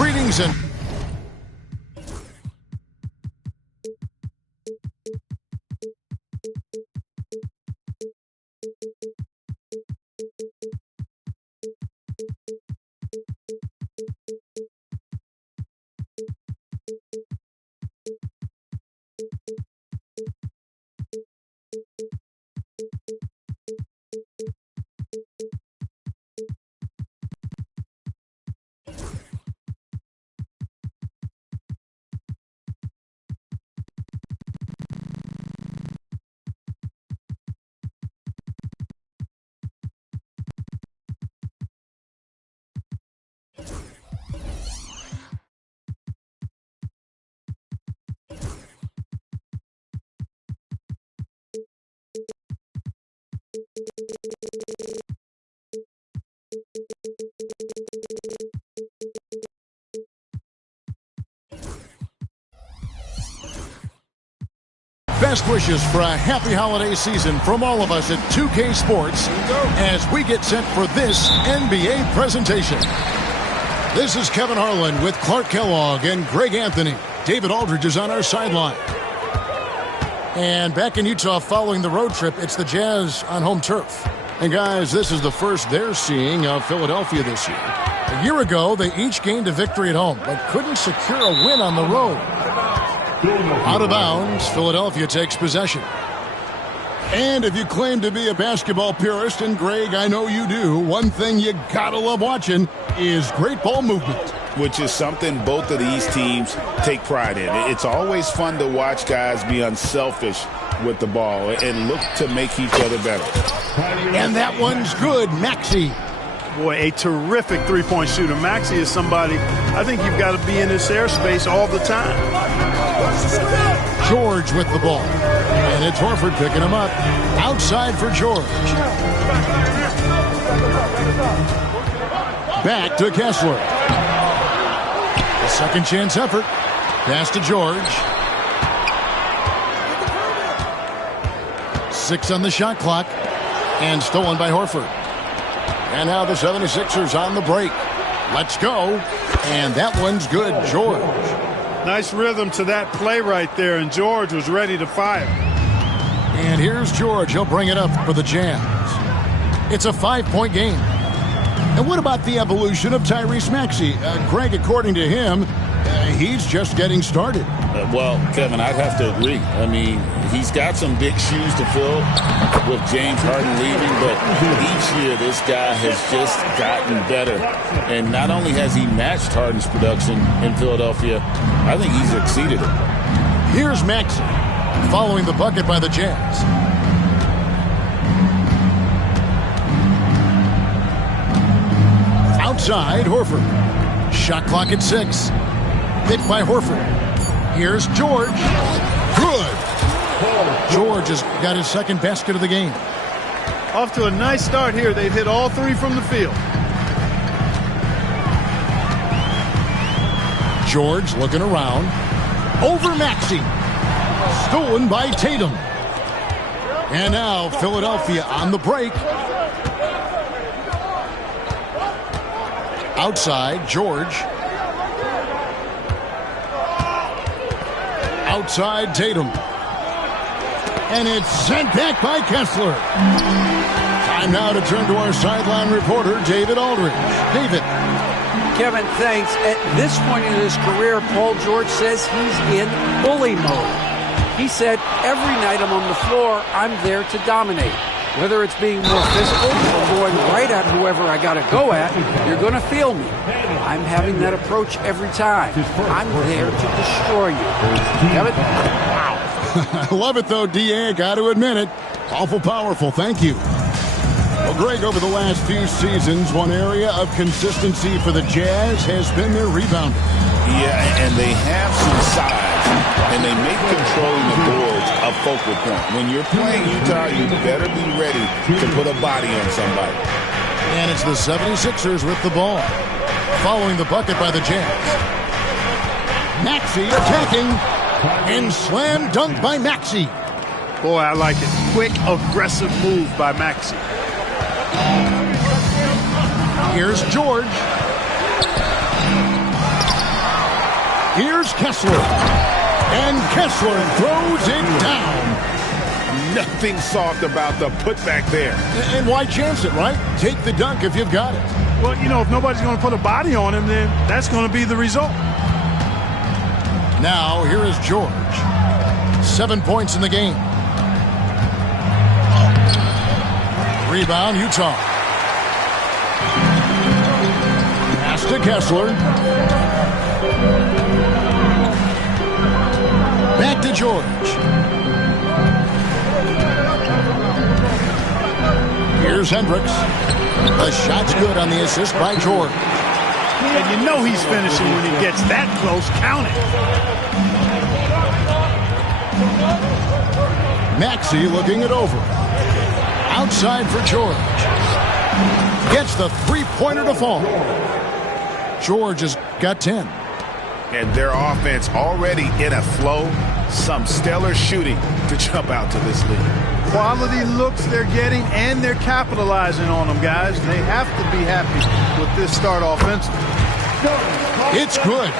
Greetings and best wishes for a happy holiday season from all of us at 2K Sports as we get set for this NBA presentation. This is Kevin Harlan with Clark Kellogg and Greg Anthony. David Aldridge is on our sideline. And back in Utah following the road trip, it's the Jazz on home turf. And guys, this is the first they're seeing of Philadelphia this year. A year ago, they each gained a victory at home, but couldn't secure a win on the road. Out of bounds, Philadelphia takes possession. And if you claim to be a basketball purist, and Greg, I know you do, one thing you gotta love watching is great ball movement. Which is something both of these teams take pride in. It's always fun to watch guys be unselfish with the ball and look to make each other better. And that one's good, Maxey. Boy, a terrific three-point shooter. Maxey is somebody, I think you've got to be in this airspace all the time. George with the ball. And it's Horford picking him up. Outside for George. Back to Kessler. A second chance effort. Pass to George. 6 on the shot clock. And stolen by Horford. And now the 76ers on the break. Let's go. And that one's good, George. Nice rhythm to that play right there, and George was ready to fire. And here's George. He'll bring it up for the Jazz. It's a 5-point game. And what about the evolution of Tyrese Maxey? Greg, according to him, he's just getting started. Well, Kevin, I'd have to agree. I mean, he's got some big shoes to fill with James Harden leaving, but each year this guy has just gotten better. And not only has he matched Harden's production in Philadelphia, I think he's exceeded it. Here's Maxey following the bucket by the Jazz. Outside, Horford. Shot clock at 6. Hit by Horford. Here's George. Good. George has got his second basket of the game. Off to a nice start here. They've hit all 3 from the field. George looking around. Over Maxey. Stolen by Tatum. And now Philadelphia on the break. Outside, George. Outside, Tatum. And it's sent back by Kessler. Time now to turn to our sideline reporter, David Aldridge. David. Kevin, thanks. At this point in his career, Paul George says he's in bully mode. He said, every night I'm on the floor, I'm there to dominate. Whether it's being more physical or going right at whoever I got to go at, you're going to feel me. I'm having that approach every time. I'm there to destroy you. Kevin? Wow. I love it, though, D.A. I got to admit it. Awful powerful. Thank you. Well, Greg, over the last few seasons, one area of consistency for the Jazz has been their rebounding. Yeah, and they have some size, and they make controlling the boards a focal point. When you're playing Utah, you better be ready to put a body on somebody. And it's the 76ers with the ball. Following the bucket by the Jazz. Maxey attacking. And slam dunk by Maxey. Boy, I like it. Quick, aggressive move by Maxey. Here's George. Here's Kessler. And Kessler throws it down. Nothing soft about the putback there. And why chance it, right? Take the dunk if you've got it. Well, you know, if nobody's going to put a body on him, then that's going to be the result. Now, here is George. 7 points in the game. Rebound, Utah. Pass to Kessler. Back to George. Here's Hendricks. The shot's good on the assist by George. And you know he's finishing when he gets that close. Count it. Maxey looking it over. Outside for George. Gets the three-pointer to fall. George has got 10. And their offense already in a flow. Some stellar shooting to jump out to this lead. Quality looks they're getting, and they're capitalizing on them, guys. They have to be happy with this start offensively. It's good.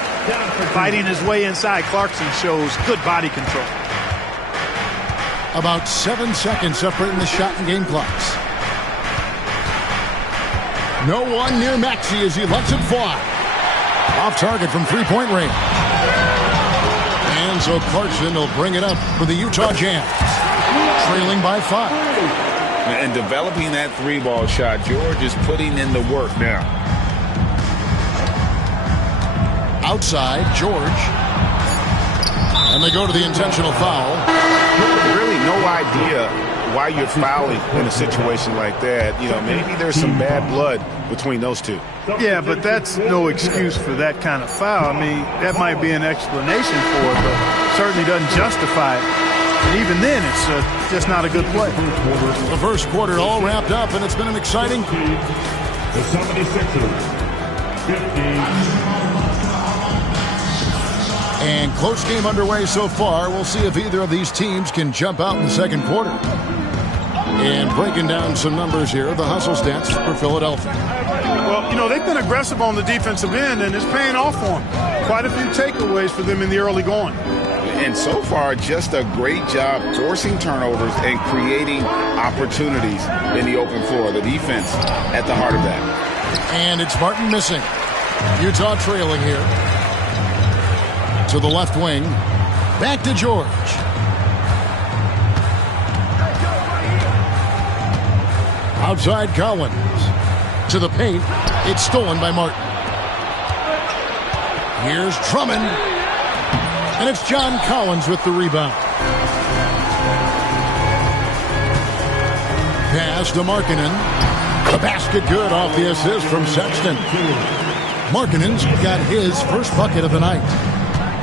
Fighting his way inside, Clarkson shows good body control. About 7 seconds separating the shot and game clocks. No one near Maxey as he lets it fly. Off target from three-point range. And so Clarkson will bring it up for the Utah Jazz. Trailing by 5. And developing that three-ball shot, George is putting in the work now. Outside, George. And they go to the intentional foul. Really no idea why you're fouling in a situation like that. You know, maybe there's some bad blood between those two. Yeah, but that's no excuse for that kind of foul. I mean, that might be an explanation for it, but certainly doesn't justify it. And even then, it's just not a good play. The first quarter all wrapped up, and it's been an exciting. The 76ers, 15. And close game underway so far. We'll see if either of these teams can jump out in the second quarter. And breaking down some numbers here, the hustle stats for Philadelphia. Well, you know, they've been aggressive on the defensive end, and it's paying off for them. Quite a few takeaways for them in the early going. And so far, just a great job forcing turnovers and creating opportunities in the open floor. The defense at the heart of that. And it's Martin missing. Utah trailing here. To the left wing. Back to George. Outside Collins. To the paint. It's stolen by Martin. Here's Drummond. And it's John Collins with the rebound. Pass to Markkanen. The basket good off the assist from Sexton. Markkanen's got his first bucket of the night.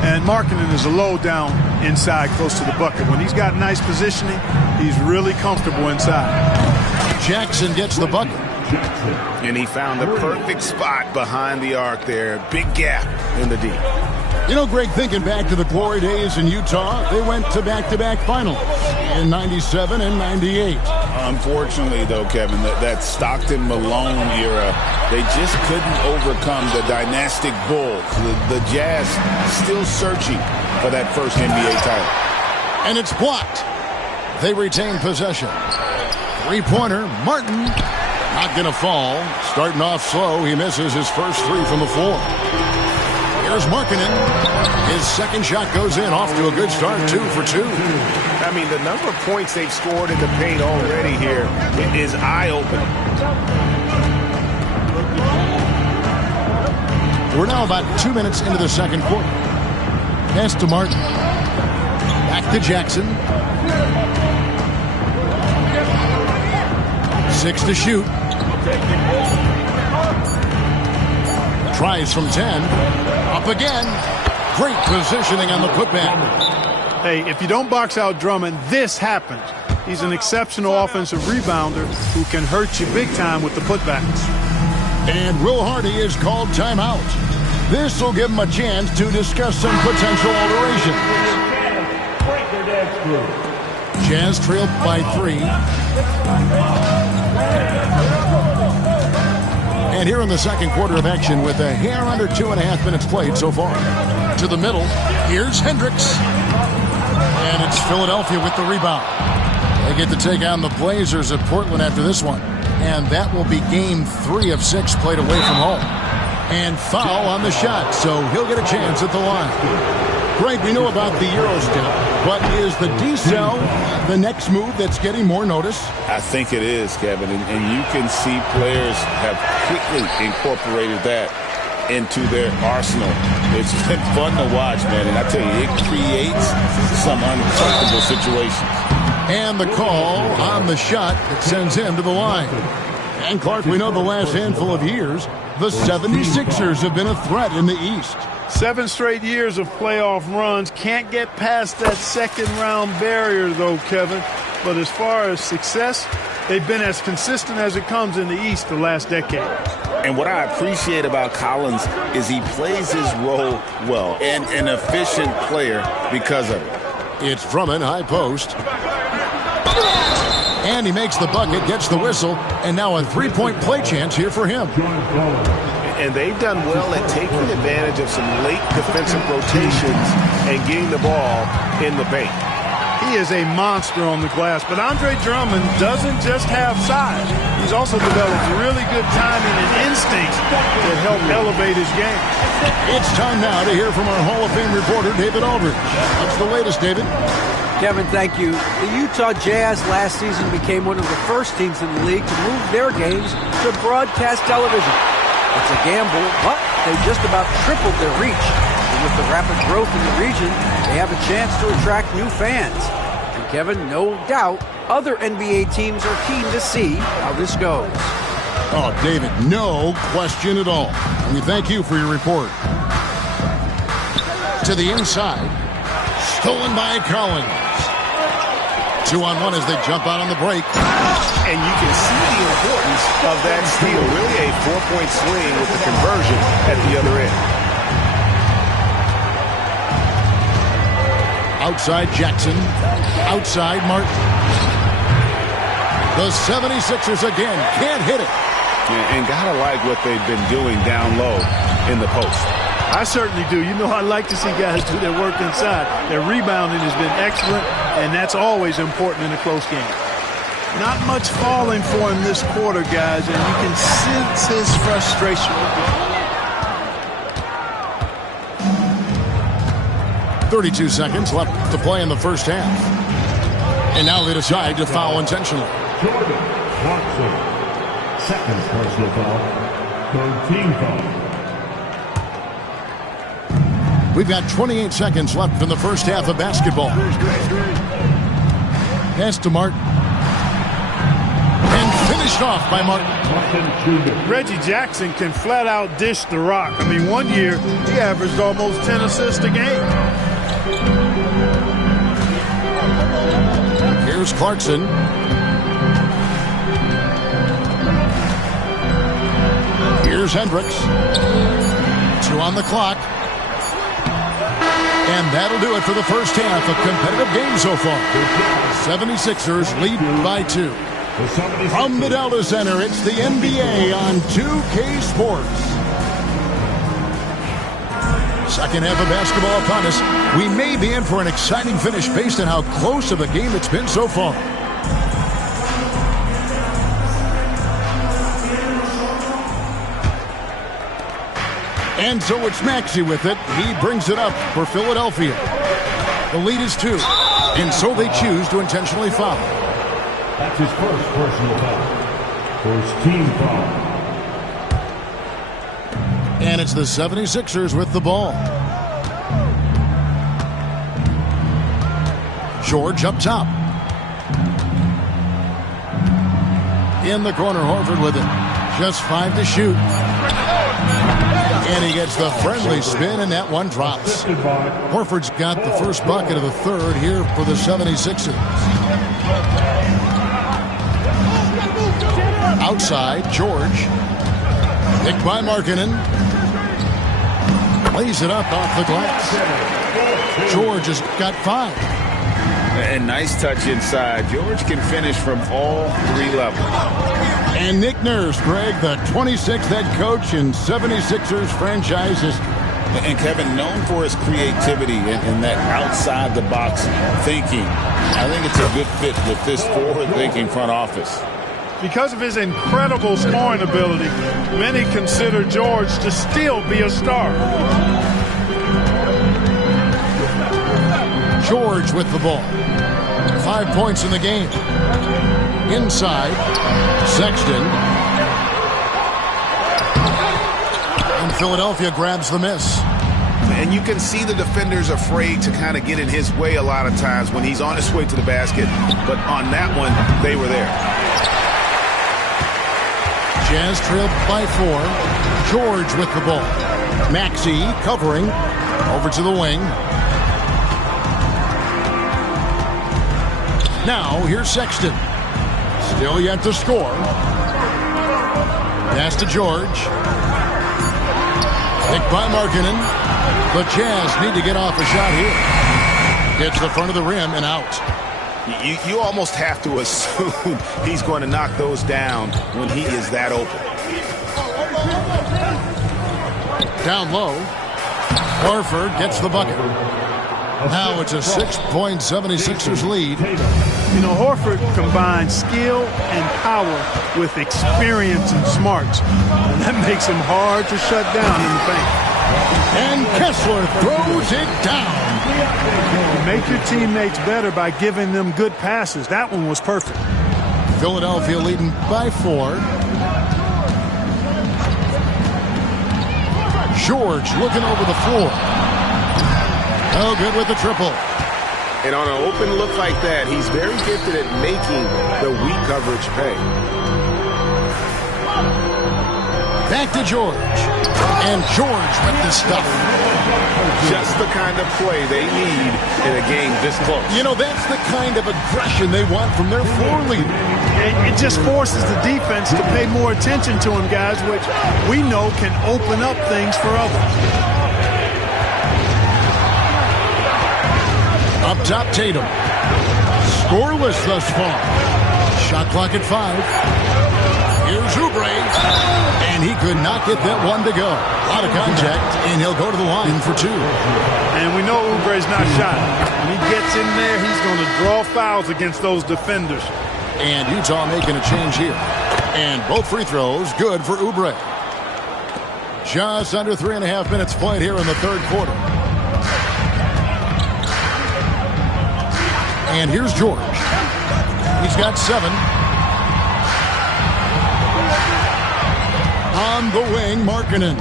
And Markkanen is a low down inside close to the bucket. When he's got nice positioning, he's really comfortable inside. Jackson gets the bucket. And he found the perfect spot behind the arc there. Big gap in the D. You know, Greg, thinking back to the glory days in Utah, they went to back-to-back finals in 97 and 98. Unfortunately, though, Kevin, that Stockton-Malone era, they just couldn't overcome the dynastic Bulls. The Jazz still searching for that first NBA title. And it's blocked. They retain possession. Three-pointer, Martin, not going to fall. Starting off slow, he misses his first three from the floor. Here's Markkanen. His second shot goes in, off to a good start, 2 for 2. I mean, the number of points they've scored in the paint already here is eye-opening. We're now about 2 minutes into the second quarter. Pass to Martin. Back to Jackson. 6 to shoot. Tries from 10. Up again. Great positioning on the putback. Hey, if you don't box out Drummond, this happens. He's an exceptional offensive rebounder who can hurt you big time with the putbacks. And Will Hardy is called timeout. This will give him a chance to discuss some potential alterations. Jazz trailed by 3. And here in the second quarter of action with a hair under 2.5 minutes played so far. To the middle, here's Hendricks. And it's Philadelphia with the rebound. They get to take on the Blazers at Portland after this one. And that will be game 3 of 6 played away from home. And foul on the shot, so he'll get a chance at the line. Greg, we know about the Euro step, but is the D-cell the next move that's getting more notice? I think it is, Kevin, and you can see players have quickly incorporated that into their arsenal. It's been fun to watch, man, and I tell you, it creates some uncomfortable situations. And the call on the shot that sends him to the line. And Clark, we know the last handful of years, the 76ers have been a threat in the East. 7 straight years of playoff runs. Can't get past that second-round barrier, though, Kevin. But as far as success, they've been as consistent as it comes in the East the last decade. And what I appreciate about Collins is he plays his role well and an efficient player because of it. It's Drummond, high post. And he makes the bucket, gets the whistle, and now a three-point play chance here for him. And they've done well at taking advantage of some late defensive rotations and getting the ball in the paint. He is a monster on the glass, but Andre Drummond doesn't just have size. He's also developed really good timing and instincts that help elevate his game. It's time now to hear from our Hall of Fame reporter, David Aldridge. What's the latest, David? Kevin, thank you. The Utah Jazz last season became one of the first teams in the league to move their games to broadcast television. It's a gamble, but they just about tripled their reach. And with the rapid growth in the region, they have a chance to attract new fans. And Kevin, no doubt, other NBA teams are keen to see how this goes. Oh, David, no question at all. And we thank you for your report. To the inside, stolen by Collins. 2-on-1 as they jump out on the break. And you can see the importance of that steal. Really a 4-point swing with the conversion at the other end. Outside Jackson. Outside Martin. The 76ers again can't hit it. Yeah, and gotta like what they've been doing down low in the post. I certainly do. You know, I like to see guys do their work inside. Their rebounding has been excellent, and that's always important in a close game. Not much falling for him this quarter, guys, and you can sense his frustration. 32 seconds left to play in the first half. And now they decide to foul intentionally. Jordan Clarkson. Second personal foul. Third team foul. We've got 28 seconds left in the first half of basketball. Pass to Martin. And finished off by Martin. Reggie Jackson can flat out dish the rock. I mean, one year he averaged almost 10 assists a game. Here's Clarkson. Here's Hendricks. 2 on the clock. And that'll do it for the first half of competitive game so far. 76ers lead by 2. From the Delta Center, it's the NBA on 2K Sports. Second half of basketball upon us. We may be in for an exciting finish based on how close of a game it's been so far. And so it's Maxey with it. He brings it up for Philadelphia. The lead is 2. And so they choose to intentionally foul. That's his first personal foul. First team foul. And it's the 76ers with the ball. George up top. In the corner, Horford with it. Just 5 to shoot. And he gets the friendly spin, and that one drops. Horford's got the first bucket of the third here for the 76ers. Outside, George. Picked by Markkanen. Lays it up off the glass. George has got 5. And nice touch inside. George can finish from all 3 levels. And Nick Nurse, Greg, the 26th head coach in 76ers franchise history. And Kevin, known for his creativity and that outside-the-box thinking. I think it's a good fit with this forward-thinking front office. Because of his incredible scoring ability, many consider George to still be a star. George with the ball. 5 points in the game. Inside, Sexton. And Philadelphia grabs the miss. And you can see the defenders afraid to kind of get in his way a lot of times when he's on his way to the basket. But on that one, they were there. Jazz trailed by 4. George with the ball. Maxey covering. Over to the wing. Now, here's Sexton. Still yet to score. Pass to George. Picked by Markkanen. The Jazz need to get off a shot here. Gets the front of the rim and out. You almost have to assume he's going to knock those down when he is that open. Down low. Horford gets the bucket. Now it's a 6-point 76ers lead. You know, Horford combines skill and power with experience and smarts. And that makes him hard to shut down in the paint. And Kessler throws it down. You make your teammates better by giving them good passes. That one was perfect. Philadelphia leading by 4. George looking over the floor. Oh, good with the triple. And on an open look like that, he's very gifted at making the weak coverage pay. Back to George. And George with the stuff. Just the kind of play they need in a game this close. You know, that's the kind of aggression they want from their floor leader. It just forces the defense to pay more attention to him, guys, which we know can open up things for others. Up top, Tatum. Scoreless thus far. Shot clock at 5. Here's Oubre. And he could not get that one to go. A lot of contact, and he'll go to the line for 2. And we know Oubre's not shy. When he gets in there, he's going to draw fouls against those defenders. And Utah making a change here. And both free throws good for Oubre. Just under 3.5 minutes played here in the third quarter. And here's George. He's got 7. On the wing, Markkanen.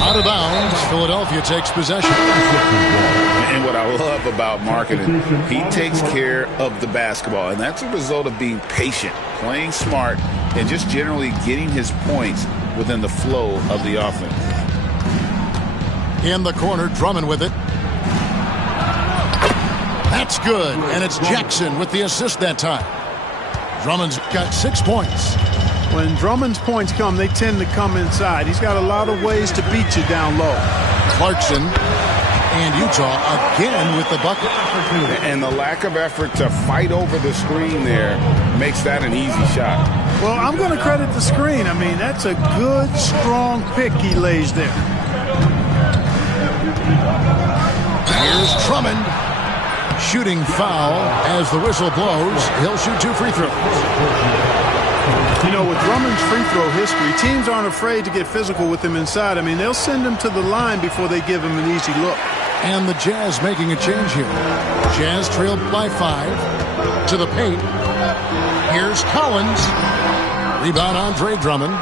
Out of bounds, Philadelphia takes possession. And what I love about Markkanen, he takes care of the basketball. And that's a result of being patient, playing smart, and just generally getting his points within the flow of the offense. In the corner, Drummond with it. That's good, and it's Jackson with the assist that time. Drummond's got 6 points. When Drummond's points come, they tend to come inside. He's got a lot of ways to beat you down low. Clarkson and Utah again with the bucket. And the lack of effort to fight over the screen there makes that an easy shot. Well, I'm going to credit the screen. I mean, that's a good, strong pick he lays there. Here's Drummond. Shooting foul as the whistle blows. He'll shoot 2 free throws. You know, with Drummond's free throw history, teams aren't afraid to get physical with him inside. I mean, they'll send him to the line before they give him an easy look. And the Jazz making a change here. Jazz trailed by 5 to the paint. Here's Collins. Rebound, Andre Drummond.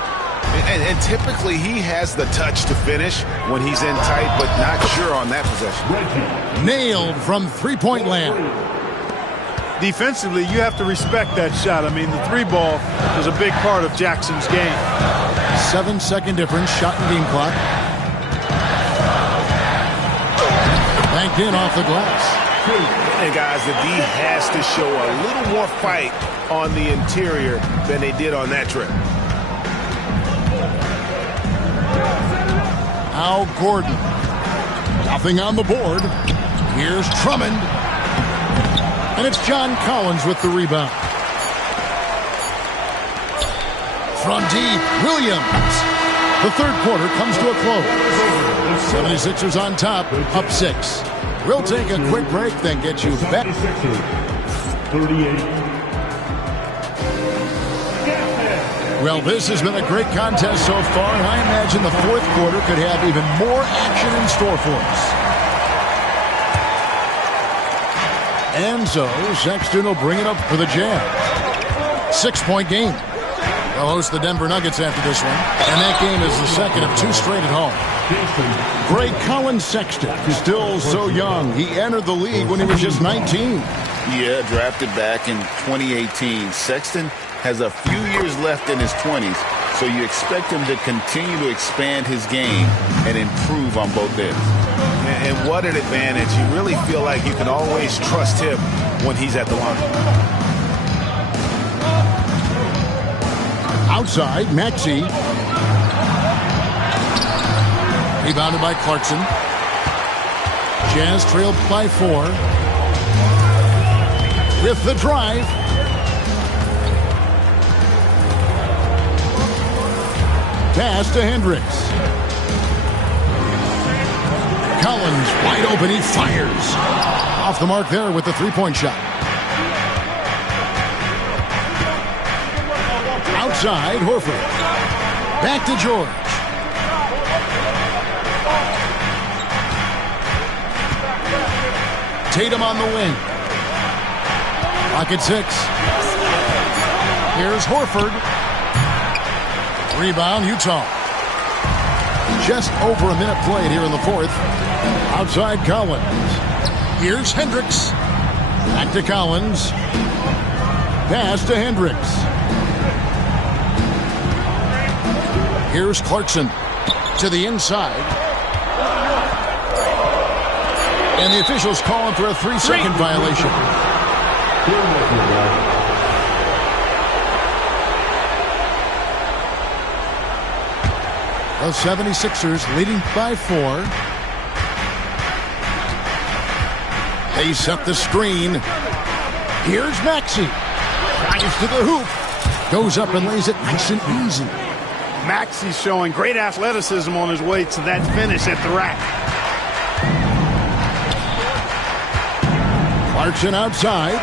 And typically he has the touch to finish when he's in tight, but not sure on that possession. Nailed from three-point land. Defensively, you have to respect that shot. I mean, the 3-ball is a big part of Jackson's game. 7-second difference, shot and game clock. Banked in off the glass. And guys, the D has to show a little more fight on the interior than they did on that trip. Al Gordon. Nothing on the board. Here's Drummond. And it's John Collins with the rebound. From deep, Williams. The third quarter comes to a close. 76ers on top, up 6. We'll take a quick break, then get you back. 38. Well, this has been a great contest so far, and I imagine the fourth quarter could have even more action in store for us. And so, Sexton will bring it up for the Jazz. 6-point game. They'll host the Denver Nuggets after this one, and that game is the second of 2 straight at home. Great Colin Sexton, still so young. He entered the league when he was just 19. Yeah, drafted back in 2018. Sexton has a few years left in his 20s, so you expect him to continue to expand his game and improve on both ends. And what an advantage. You really feel like you can always trust him when he's at the line. Outside, Maxey. Rebounded by Clarkson. Jazz trailed by 4. With the drive. Pass to Hendricks. Collins wide open. He fires. Off the mark there with the three-point shot. Outside, Horford. Back to George. Tatum on the wing. Pocket 6. Here's Horford. Rebound, Utah. Just over a minute played here in the fourth. Outside Collins. Here's Hendricks. Back to Collins. Pass to Hendricks. Here's Clarkson to the inside. And the officials calling for a 3-second violation. The 76ers leading by 4. They set the screen. Here's Maxey. Drives to the hoop. Goes up and lays it nice and easy. Maxey's showing great athleticism on his way to that finish at the rack. Clarkson outside.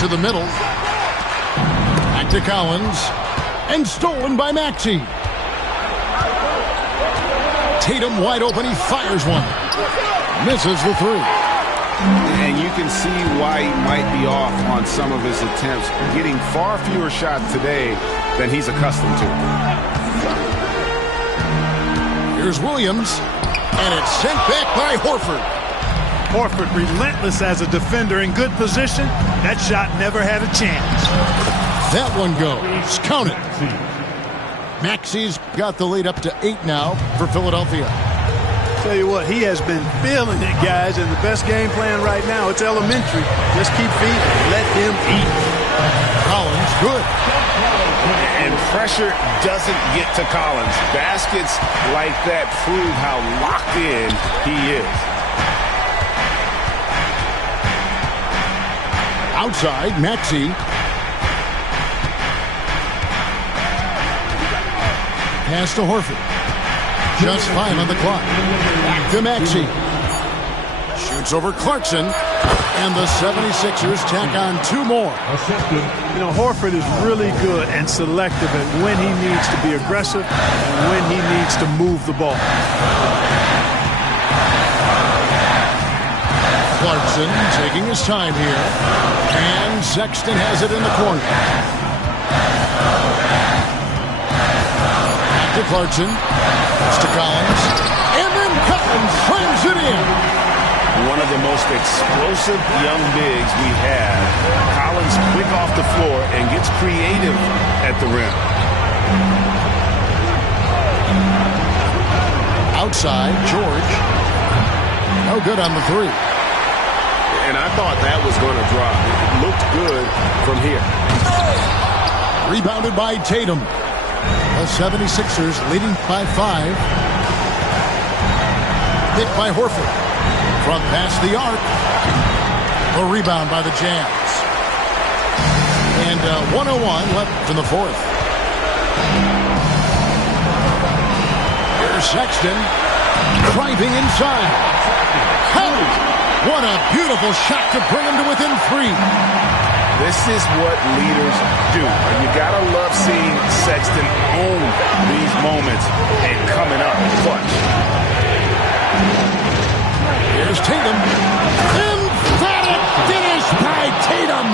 To the middle. Back to Collins. And stolen by Maxey. Tatum wide open. He fires one. Misses the 3. And you can see why he might be off on some of his attempts, getting far fewer shots today than he's accustomed to. Here's Williams, and it's sent back by Horford. Horford relentless as a defender in good position. That shot never had a chance. That one goes. Count it. Maxey's got the lead up to 8 now for Philadelphia. Tell you what, he has been feeling it, guys, and the best game plan right now, it's elementary. Just keep feeding. Let him eat. Collins, good. And pressure doesn't get to Collins. Baskets like that prove how locked in he is. Outside, Maxey. Pass to Horford. Just 5 on the clock. Back to Maxey. Shoots over Clarkson. And the 76ers tack on 2 more. You know, Horford is really good and selective at when he needs to be aggressive and when he needs to move the ball. Clarkson taking his time here. And Sexton has it in the corner. Back to Clarkson. It's to Collins. And then Collins slams it in. One of the most explosive young bigs we have. Collins quick off the floor and gets creative at the rim. Outside, George. No good on the 3. And I thought that was going to drop. It looked good from here. Rebounded by Tatum. The 76ers leading by 5. Hit by Horford. From past the arc. A rebound by the Jazz. And 1:01 left in the fourth. Here's Sexton. Driving inside. Count! What a beautiful shot to bring him to within 3. This is what leaders do. You gotta love seeing Sexton own these moments and coming up clutch. Here's Tatum. Emphatic finish by Tatum.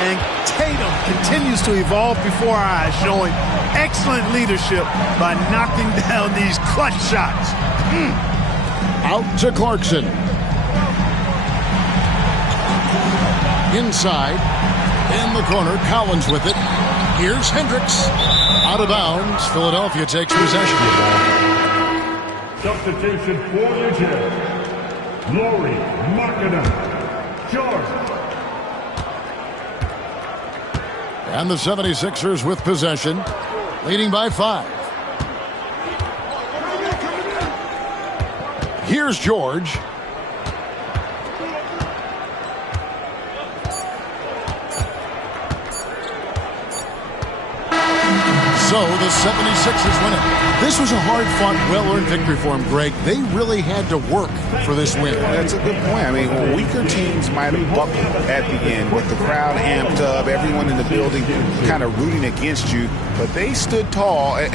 And Tatum continues to evolve before our eyes, showing excellent leadership by knocking down these clutch shots. Out to Clarkson. Inside. In the corner. Collins with it. Here's Hendricks. Out of bounds. Philadelphia takes possession. Substitution for the Jazz. Lauri Markkanen. George. And the 76ers with possession. Leading by 5. Here's George. So the 76ers win it. This was a hard-fought, well-earned victory for them, Greg. They really had to work for this win. That's a good point. I mean, weaker teams might have buckled at the end with the crowd amped up, everyone in the building kind of rooting against you, but they stood tall.